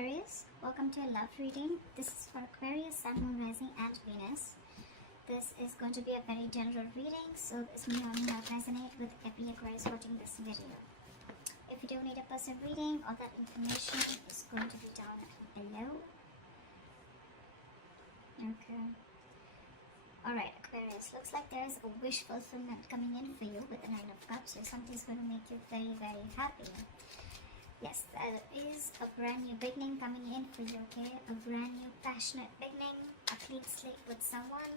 Aquarius, welcome to a love reading. This is for Aquarius, Sun, Moon, Rising and Venus. This is going to be a very general reading, so this may or may not resonate with every Aquarius watching this video. If you do need a personal reading, all that information is going to be down below. Okay. Alright, Aquarius, looks like there is a wish fulfillment coming in for you with the Nine of Cups. So something's going to make you very, very happy. Yes, there is a brand new beginning coming in for you, okay? A brand new passionate beginning, a clean slate with someone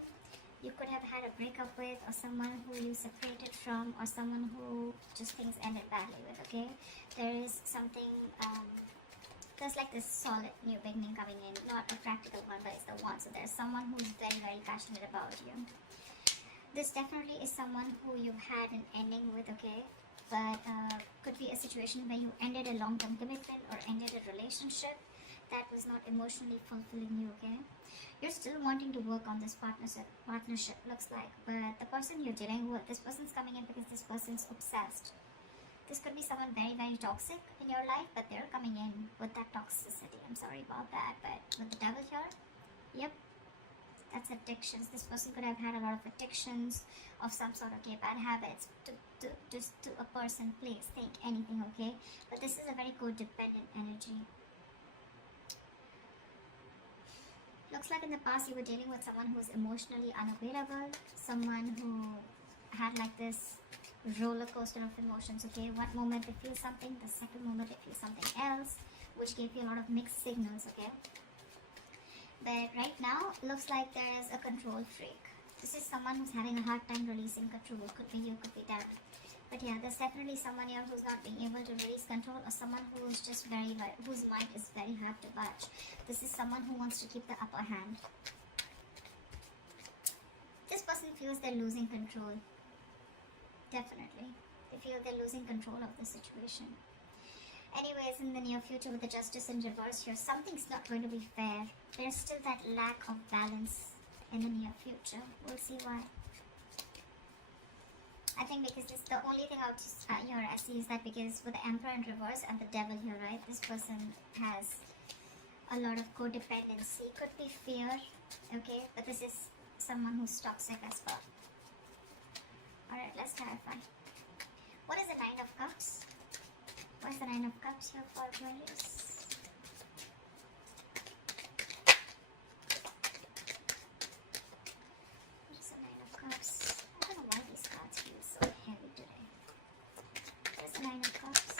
you could have had a breakup with, or someone who you separated from, or someone who just things ended badly with, okay? There is something, there's like this solid new beginning coming in, not a practical one, but it's the one. So there's someone who's very, very passionate about you. This definitely is someone who you've had an ending with, okay? But could be a situation where you ended a long-term commitment or ended a relationship that was not emotionally fulfilling you, okay? You're still wanting to work on this partnership looks like, but the person you're dealing with, this person's coming in because this person's obsessed. This could be someone very, very toxic in your life, but they're coming in with that toxicity. I'm sorry about that, but with the devil here, yep, that's addictions. This person could have had a lot of addictions of some sort, okay, bad habits just to a person, place, think, anything, okay? But this is a very codependent energy. Looks like in the past you were dealing with someone who was emotionally unavailable, someone who had like this roller coaster of emotions, okay? One moment they feel something, the second moment they feel something else, which gave you a lot of mixed signals, okay? But right now, looks like there is a control freak. This is someone who's having a hard time releasing control. Could be you, could be them. But yeah, there's definitely someone here who's not being able to release control, or someone who's just whose mind is very hard to watch. This is someone who wants to keep the upper hand. This person feels they're losing control. Definitely. They feel they're losing control of the situation. Anyways, in the near future with the Justice in reverse here, something's not going to be fair. There's still that lack of balance in the near future. We'll see why. I think because this, the only thing out here I see is that because with the Emperor in reverse and the Devil here, right, this person has a lot of codependency. Could be fear, okay, but this is someone who's toxic as well. Alright, let's clarify. What is the Nine of Cups? What's the Nine of Cups here for Aquarius? What is the Nine of Cups? I don't know why these cards feel so heavy today. There's the Nine of Cups.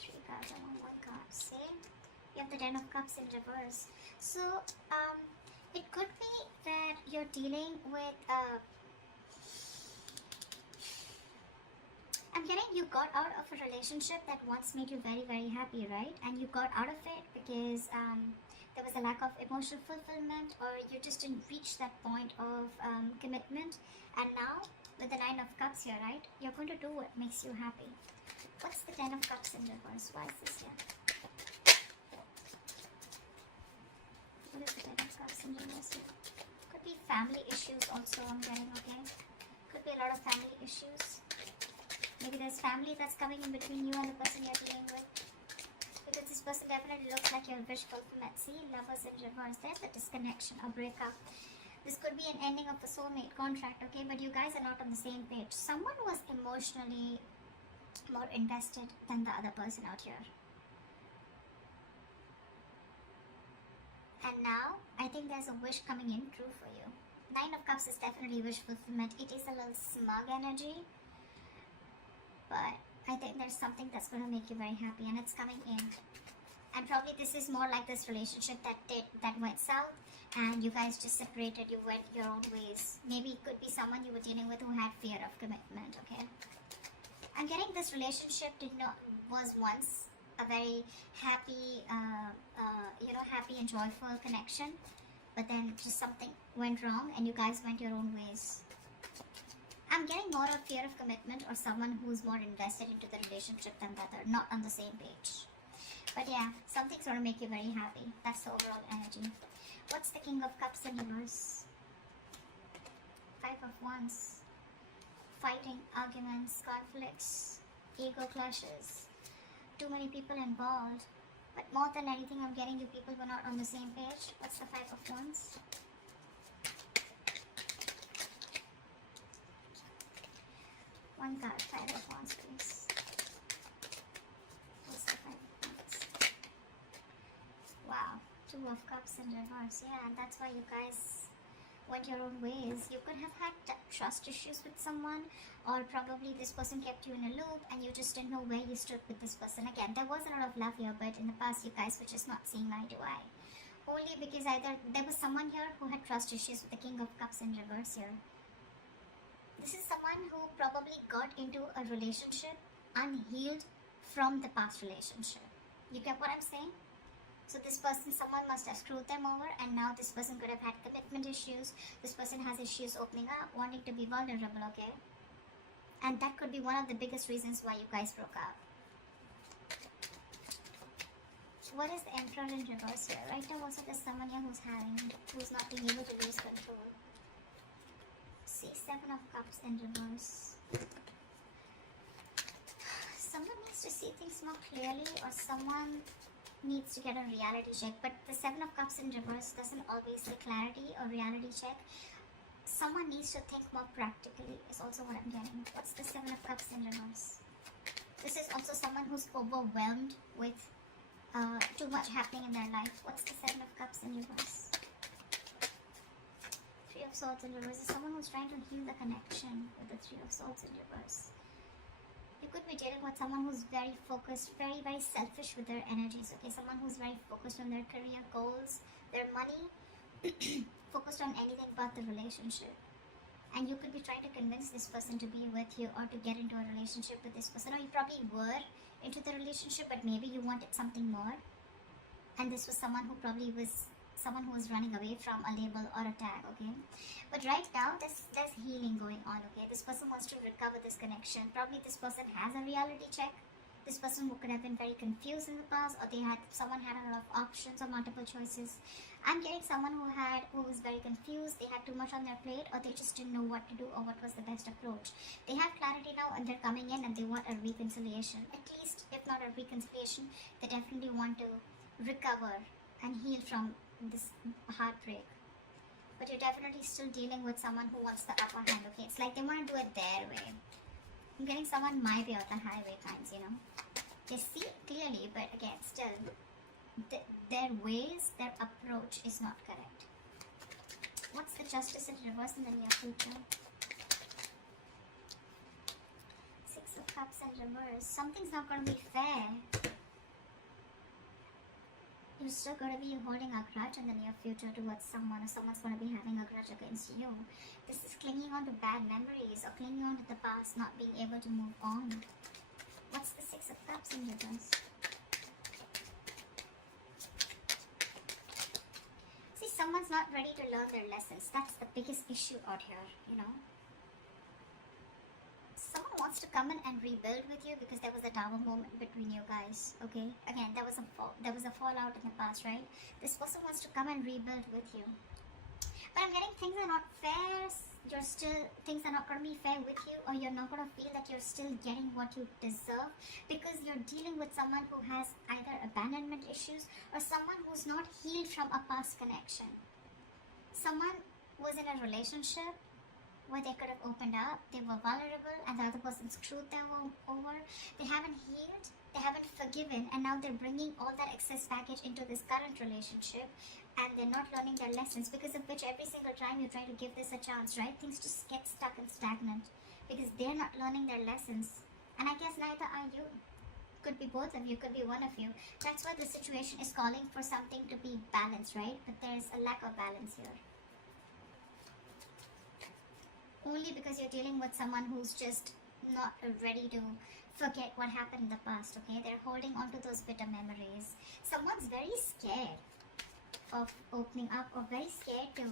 3 cards and one card. See? You have the Ten of Cups in reverse. So, it could be that you're dealing with I'm getting you got out of a relationship that once made you very, very happy, right? And you got out of it because there was a lack of emotional fulfillment, or you just didn't reach that point of commitment. And now, with the Nine of Cups here, right? You're going to do what makes you happy. What's the Ten of Cups in reverse? Why is this here? What is the Ten of Cups in reverse here? Could be family issues also, I'm getting, okay? Could be a lot of family issues. Maybe there's family that's coming in between you and the person you're dealing with. Because this person definitely looks like your wish fulfillment. See, Lovers in reverse. There's a disconnection, a breakup. This could be an ending of a soulmate contract, okay? But you guys are not on the same page. Someone was emotionally more invested than the other person out here. And now, I think there's a wish coming in true for you. Nine of Cups is definitely wish fulfillment. It is a little smug energy. But I think there's something that's going to make you very happy, and it's coming in. And probably this is more like this relationship that went south, and you guys just separated, you went your own ways. Maybe it could be someone you were dealing with who had fear of commitment, okay? I'm getting this relationship was once a very happy, happy and joyful connection, but then just something went wrong and you guys went your own ways. I'm getting more of fear of commitment, or someone who's more invested into the relationship than the other, not on the same page. But yeah, something's going to make you very happy. That's the overall energy. What's the King of Cups in reverse? 5 of Wands. Fighting, arguments, conflicts, ego clashes. Too many people involved. But more than anything, I'm getting you people were not on the same page. What's the Five of Wands? One card, Five of Wands, please. What's the Five of Wands? Wow, Two of Cups in reverse. Yeah, and that's why you guys went your own ways. You could have had trust issues with someone, or probably this person kept you in a loop and you just didn't know where you stood with this person. Again, there was a lot of love here, but in the past you guys were just not seeing eye to eye. Only because either there was someone here who had trust issues with the King of Cups in reverse here. This is someone who probably got into a relationship unhealed from the past relationship. You get what I'm saying? So this person, someone must have screwed them over, and now this person could have had commitment issues. This person has issues opening up, wanting to be vulnerable, okay? And that could be one of the biggest reasons why you guys broke up. What is the Emperor in reverse here? Right now also there's someone here who's not being able to lose control. See, Seven of Cups in reverse. Someone needs to see things more clearly, or someone needs to get a reality check. But the Seven of Cups in reverse doesn't always say clarity or reality check. Someone needs to think more practically is also what I'm getting. What's the Seven of Cups in reverse? This is also someone who's overwhelmed with too much happening in their life. What's the Seven of Cups in reverse? Three of Swords in reverse is someone who's trying to heal the connection with the Three of Swords in reverse. You could be dealing with someone who's very focused, very, very selfish with their energies, okay? Someone who's very focused on their career goals, their money, focused on anything but the relationship. And you could be trying to convince this person to be with you, or to get into a relationship with this person. Or you probably were into the relationship, but maybe you wanted something more. And this was someone who probably was someone who was running away from a label or a tag, okay? But right now, there's healing going on, okay? This person wants to recover this connection. Probably this person has a reality check. This person who could have been very confused in the past, or someone had a lot of options or multiple choices. I'm getting someone who was very confused. They had too much on their plate, or they just didn't know what to do or what was the best approach. They have clarity now, and they're coming in and they want a reconciliation. At least, if not a reconciliation, they definitely want to recover and heal from this heartbreak. But you're definitely still dealing with someone who wants the upper hand, okay? It's like they want to do it their way. I'm getting someone my way or the highway kinds, you know? They see it clearly, but again, still, their ways, their approach is not correct. What's the Justice in reverse in the near future? Six of Cups in reverse. Something's not going to be fair. You're still going to be holding a grudge in the near future towards someone, or someone's going to be having a grudge against you. This is clinging on to bad memories, or clinging on to the past, not being able to move on. What's the Six of Cups in reverse? See, someone's not ready to learn their lessons. That's the biggest issue out here, you know. Someone wants to come in and rebuild with you because there was a tower moment between you guys, okay? Again, there was a fallout in the past, right? This person wants to come and rebuild with you. But I'm getting things are not fair. Things are not going to be fair with you, or you're not going to feel that you're still getting what you deserve, because you're dealing with someone who has either abandonment issues, or someone who's not healed from a past connection. Someone was in a relationship where they could have opened up, they were vulnerable, and the other person screwed them over. They haven't healed, they haven't forgiven, and now they're bringing all that excess baggage into this current relationship, and they're not learning their lessons, because of which every single time you try to give this a chance, right, things just get stuck and stagnant, because they're not learning their lessons. And I guess neither are you. Could be both of you, could be one of you. That's why the situation is calling for something to be balanced, right? But there's a lack of balance here. Only because you're dealing with someone who's just not ready to forget what happened in the past, okay? They're holding on to those bitter memories. Someone's very scared of opening up, or very scared to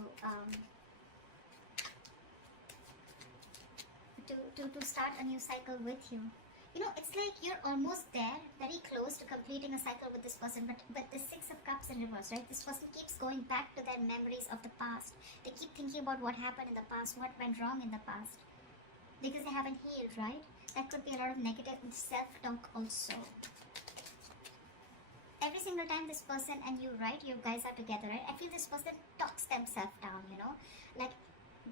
start a new cycle with you. You know, it's like you're almost there, very close to completing a cycle with this person, but the Six of Cups in reverse, right? This person keeps going back to their memories of the past. They keep thinking about what happened in the past, what went wrong in the past, because they haven't healed, right? That could be a lot of negative self-talk also. Every single single time this person and you, right, you guys are together, right, I feel this person talks themselves down, you know, like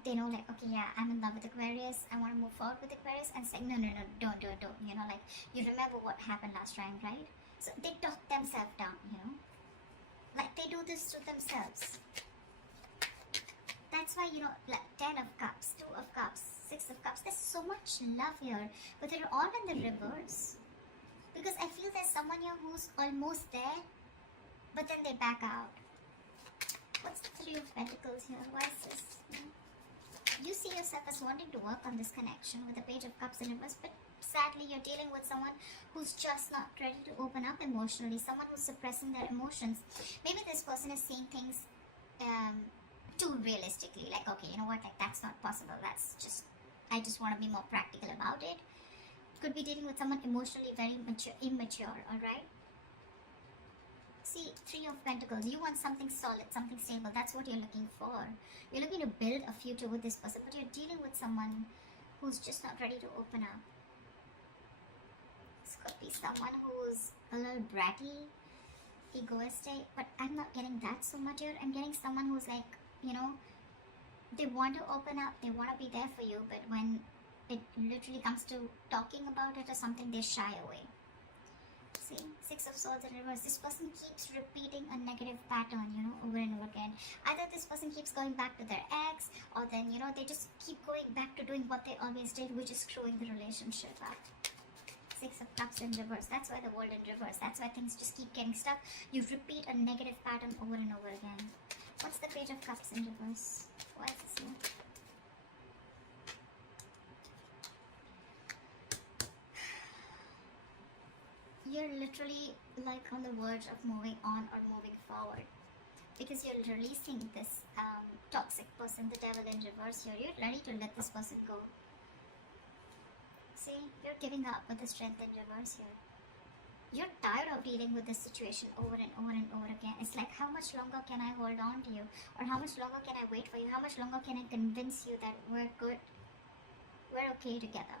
they know, like, okay, yeah, I'm in love with Aquarius, I want to move forward with Aquarius, and saying, no, no, no, don't, you know, like, you remember what happened last time, right? So they talk themselves down, you know, like they do this to themselves. That's why, you know, like 10 of cups, 2 of cups, 6 of cups, there's so much love here, but they're all in the reverse. Because I feel there's someone here who's almost there, but then they back out. What's the 3 of Pentacles here? Why is this? You see yourself as wanting to work on this connection with the Page of Cups in reverse, but sadly you're dealing with someone who's just not ready to open up emotionally, someone who's suppressing their emotions. Maybe this person is seeing things too realistically, like, okay, you know what, like, that's not possible, that's just, I just want to be more practical about it. Could be dealing with someone emotionally very immature, alright? See, 3 of Pentacles, you want something solid, something stable, that's what you're looking for. You're looking to build a future with this person, but you're dealing with someone who's just not ready to open up. This could be someone who's a little bratty, egoistic, but I'm not getting that so much here. I'm getting someone who's like, you know, they want to open up, they want to be there for you, but when it literally comes to talking about it or something, they shy away. See, 6 of Swords in reverse. This person keeps repeating a negative pattern, you know, over and over again. Either this person keeps going back to their ex, or then, you know, they just keep going back to doing what they always did, which is screwing the relationship up. 6 of Cups in reverse. That's why the world in reverse. That's why things just keep getting stuck. You repeat a negative pattern over and over again. What's the Page of Cups in reverse? Why is this here? You're literally like on the verge of moving on or moving forward, because you're releasing this toxic person, the Devil in reverse here. You're ready to let this person go. See, you're giving up with the Strength in reverse here. You're tired of dealing with this situation over and over and over again. It's like, how much longer can I hold on to you? Or how much longer can I wait for you? How much longer can I convince you that we're good, we're okay together?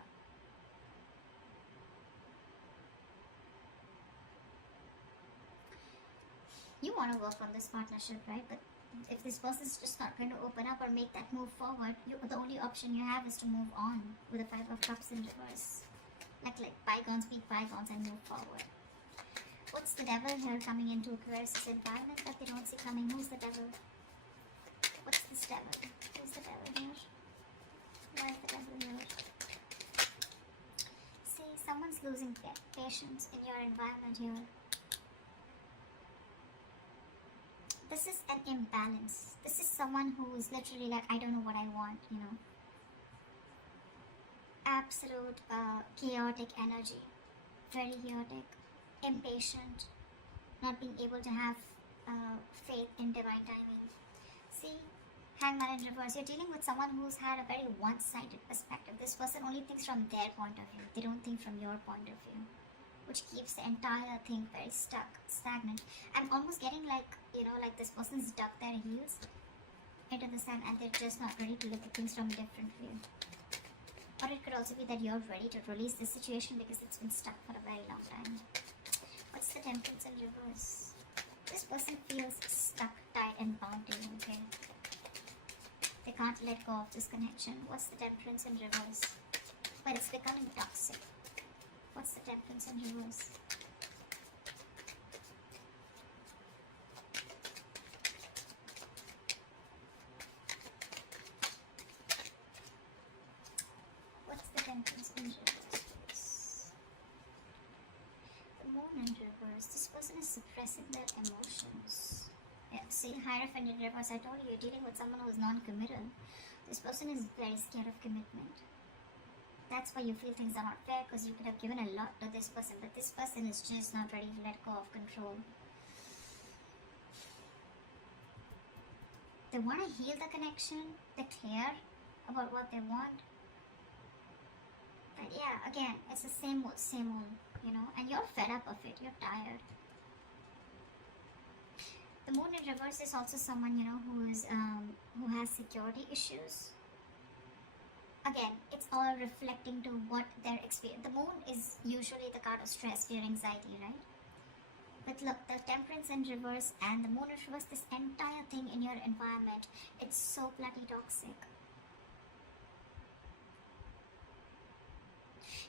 You want to work on this partnership, right? But if this person's just not going to open up or make that move forward, the only option you have is to move on with the 5 of Cups in reverse. Like bygones be bygones and move forward. What's the Devil here coming into Aquarius' environment that they don't see coming? Who's the Devil? What's this Devil? Who's the Devil here? Why is the Devil here? See, someone's losing patience in your environment here. This is an imbalance. This is someone who's literally like, I don't know what I want, you know. Absolute chaotic energy. Very chaotic. Impatient. Not being able to have faith in divine timing. See, Hangman in reverse. You're dealing with someone who's had a very one-sided perspective. This person only thinks from their point of view. They don't think from your point of view, which keeps the entire thing very stuck, stagnant. I'm almost getting like, you know, like this person's dug their heels into the sand and they're just not ready to look at things from a different view. Or it could also be that you're ready to release this situation because it's been stuck for a very long time. What's the Temperance in reverse? This person feels stuck, tied and bound to you, okay? They can't let go of this connection. What's the Temperance in reverse? But it's becoming toxic. What's the Temperance in reverse? What's the Temperance in reverse? The Moon in reverse. This person is suppressing their emotions. Yeah, see, Hierophant in reverse. I told you, you're dealing with someone who is non-committal. This person is very scared of commitment. That's why you feel things are not fair, because you could have given a lot to this person, but this person is just not ready to let go of control. They want to heal the connection, they care about what they want. But yeah, again, it's the same old, you know, and you're fed up of it, you're tired. The Moon in reverse is also someone, you know, who has security issues. Again, it's all reflecting to what their experience. The Moon is usually the card of stress, fear, anxiety, right? But But look, the temperance in reverse and the moon in reverse, this entire thing in your environment, it's so bloody toxic.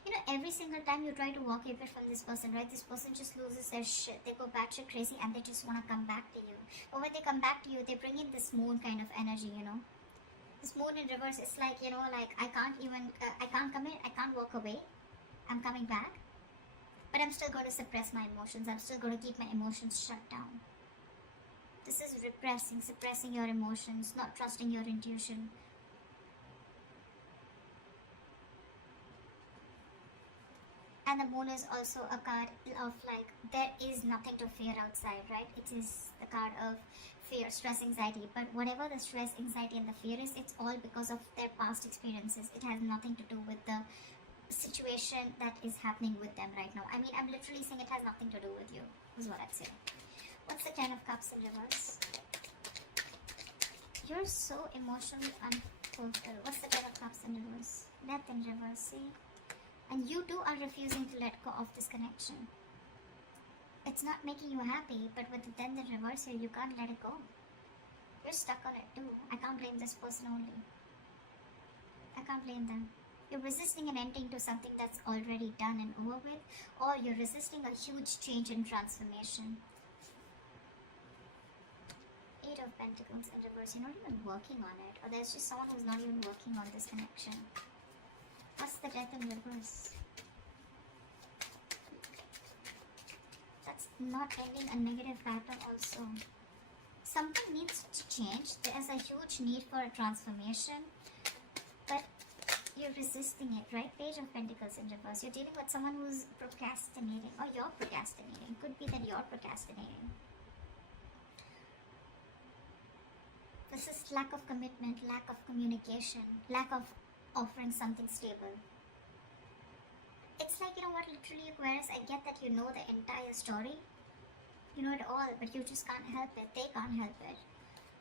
You know, every single time you try to walk away from this person, right, this person just loses their shit. They go batshit crazy and they just want to come back to you. But when they come back to you, they bring in this moon kind of energy, you know. This moon in reverse, it's like, you know, like I can't come in, I can't walk away. I'm coming back. But I'm still going to suppress my emotions. I'm still going to keep my emotions shut down. This is suppressing your emotions, not trusting your intuition. And the moon is also a card of like, there is nothing to fear outside, right? It is the card of fear, stress, anxiety. But whatever the stress, anxiety and the fear is, it's all because of their past experiences. It has nothing to do with the situation that is happening with them right now. I mean, I'm literally saying it has nothing to do with you, is what I'd say. What's the Ten of Cups in reverse? You're so emotionally unfulfilled. What's the Ten of Cups in reverse? Death in reverse, see? And you too are refusing to let go of this connection. It's not making you happy, but with the Death in reverse here, you can't let it go. You're stuck on it too. I can't blame this person only. I can't blame them. You're resisting an ending to something that's already done and over with, or you're resisting a huge change and transformation. Eight of Pentacles in reverse. You're not even working on it, or there's just someone who's not even working on this connection. What's the Death in reverse? That's not ending a negative pattern also. Something needs to change. There's a huge need for a transformation, but you're resisting it, right? Page of Pentacles in reverse. You're dealing with someone who's procrastinating, or you're procrastinating. Could be that you're procrastinating. This is lack of commitment, lack of communication, lack of offering something stable. It's like, you know what, literally Aquarius, I get that you know the entire story. You know it all, but you just can't help it. They can't help it.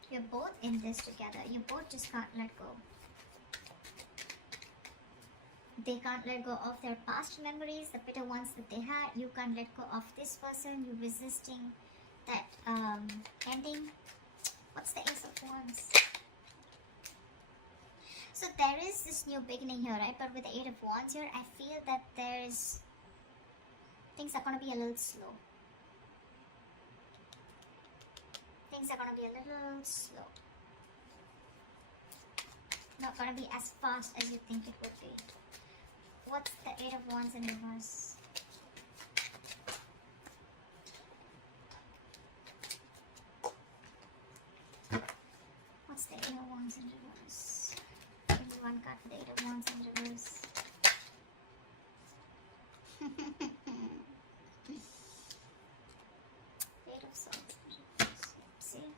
You're both in this together. You both just can't let go. They can't let go of their past memories, the bitter ones that they had. You can't let go of this person. You're resisting that ending. What's the Ace of Wands? So there is this new beginning here, right? But with the Eight of Wands here, I feel that things are going to be a little slow. Things are going to be a little slow. Not going to be as fast as you think it would be. What's the Eight of Wands in reverse? What's the Eight of Wands in reverse? Give me one card for the Eight of Wands in reverse. Eight of Swords in reverse. See?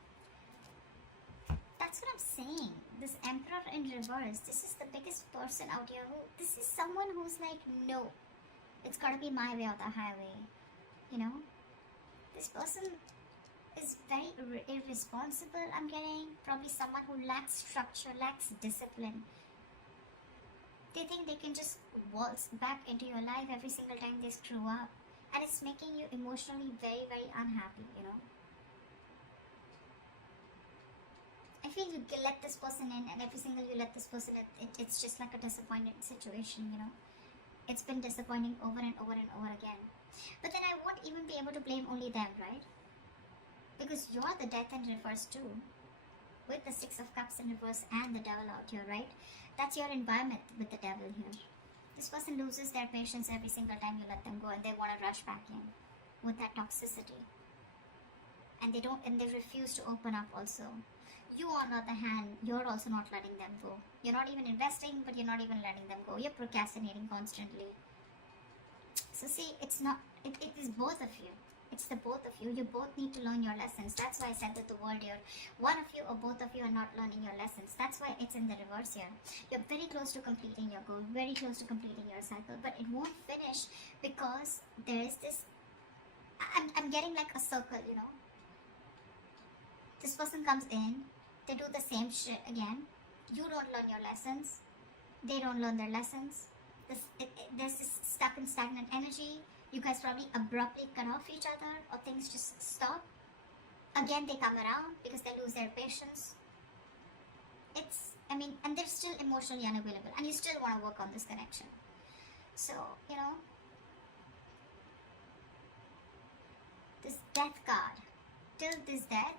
That's what I'm saying. This Emperor in reverse, this is the biggest person out here this is someone who's like, no, it's gotta be my way or the highway. You know? This person is very irresponsible, I'm getting. Probably someone who lacks structure, lacks discipline. They think they can just waltz back into your life every single time they screw up. And it's making you emotionally very, very unhappy, you know. I feel you let this person in, and every single you let this person in, it's just like a disappointing situation, you know. It's been disappointing over and over and over again. But then I won't even be able to blame only them, right? Because you're the Death in reverse too. With the Six of Cups in reverse and the Devil out here, right? That's your environment with the Devil here. This person loses their patience every single time you let them go, and they want to rush back in with that toxicity. And they refuse to open up also. You, on the other hand, you're also not letting them go. You're not even investing, but you're not even letting them go. You're procrastinating constantly. So see, it is both of you. It's the both of you. You both need to learn your lessons. That's why I said that the world here, one of you or both of you are not learning your lessons. That's why it's in the reverse here. You're very close to completing your goal, very close to completing your cycle, but it won't finish because there is this, I'm getting like a circle, you know. This person comes in, they do the same shit again. You don't learn your lessons. They don't learn their lessons. There's this stuck and stagnant energy. You guys probably abruptly cut off each other, or things just stop. Again, they come around because they lose their patience. And they're still emotionally unavailable, and you still want to work on this connection. So, this death card, till this death,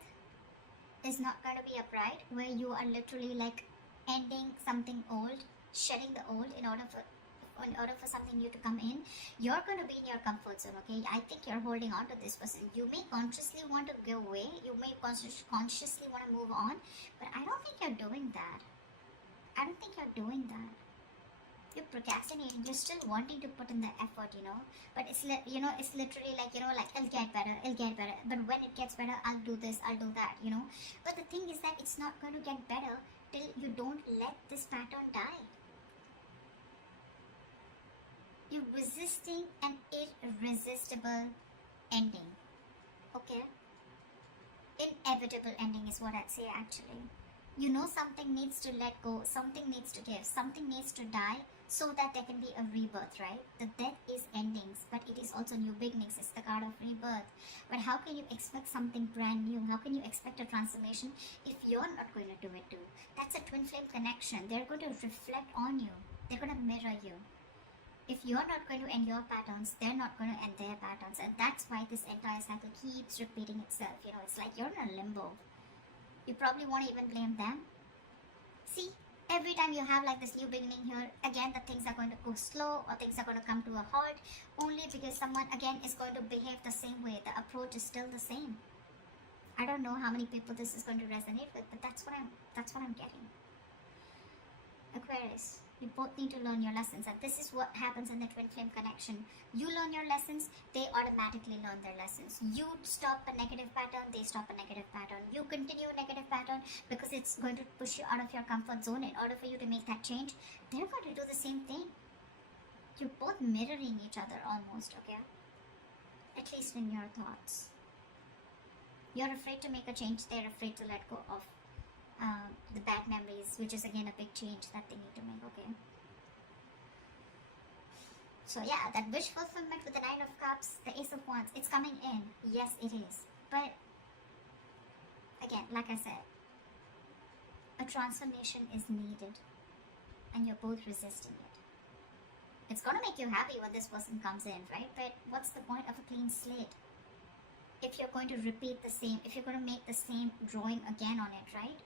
is not going to be upright, where you are literally like ending something old, shedding the old in order for something new to come in. You're going to be in your comfort zone, okay? I think you're holding on to this person. You may consciously want to go away, you may consciously want to move on, but I don't think you're doing that. You're procrastinating. You're still wanting to put in the effort, but it's literally like, it'll get better. But when it gets better, I'll do this, I'll do that, But the thing is that it's not going to get better till you don't let this pattern die. You're resisting an irresistible ending, okay? Inevitable ending is what I'd say, actually. Something needs to let go, something needs to give, something needs to die, so that there can be a rebirth, right? The death is endings, but it is also new beginnings. It's the card of rebirth. But how can you expect something brand new? How can you expect a transformation if you're not going to do it too? That's a twin flame connection. They're going to reflect on you. They're going to mirror you. If you're not going to end your patterns, they're not going to end their patterns. And that's why this entire cycle keeps repeating itself. It's like you're in a limbo. You probably won't even blame them. See, every time you have like this new beginning here, again the things are going to go slow, or things are going to come to a halt, only because someone again is going to behave the same way. The approach is still the same. I don't know how many people this is going to resonate with, but that's what I'm getting. Aquarius, you both need to learn your lessons, and this is what happens in the twin flame connection. You learn your lessons, they automatically learn their lessons. You stop a negative pattern, they stop a negative pattern. You continue a negative pattern because it's going to push you out of your comfort zone. In order for you to make that change, they're going to do the same thing. You're both mirroring each other almost, okay? At least in your thoughts. You're afraid to make a change, they're afraid to let go of the bad memories, which is again a big change that they need to make, okay? So yeah, that wish fulfillment with the Nine of Cups, the Ace of Wands, it's coming in. Yes, it is. But again, like I said, a transformation is needed, and you're both resisting it. It's gonna make you happy when this person comes in, right? But what's the point of a clean slate if you're going to repeat the same, if you're going to make the same drawing again on it, right?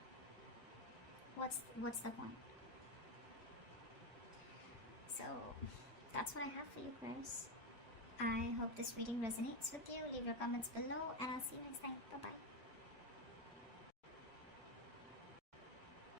What's the point? So that's what I have for you, Chris. I hope this reading resonates with you. Leave your comments below, and I'll see you